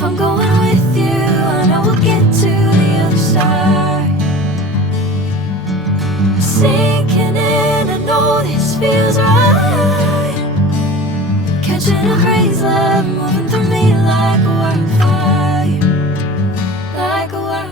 If I'm going with you, I know we'll get to the other side. Sinking in, I know this feels right. Catching a crazy love, moving through me like a wildfire, like a wildfire.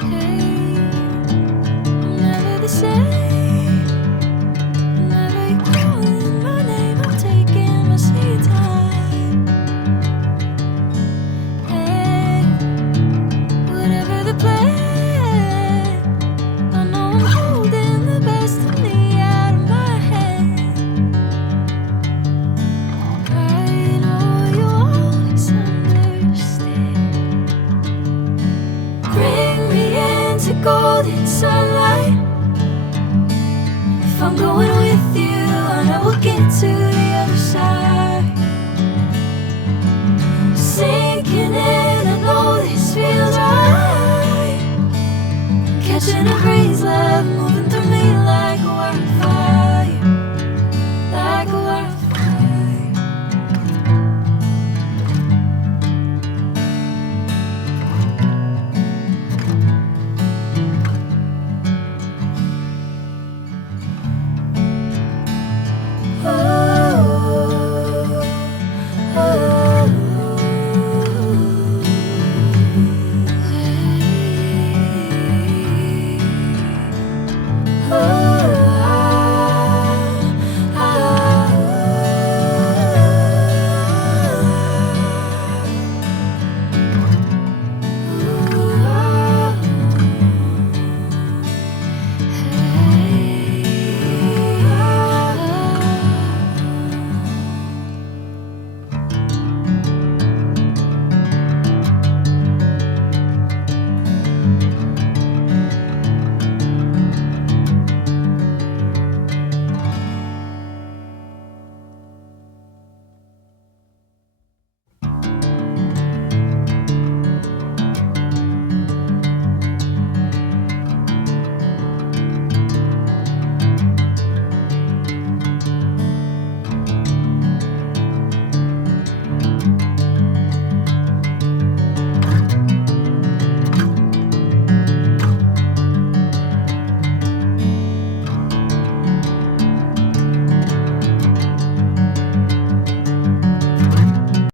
Hey, I'm never the same. Whenever you're calling my name, I'm taking my sweet time. Hey, whatever the plan, I know I'm holding the best of me out of my hand. I know you'll always understand. Bring me into golden sunlight. If I'm going with you, I know we'll get to the other side. Sinking in, I know this feels right.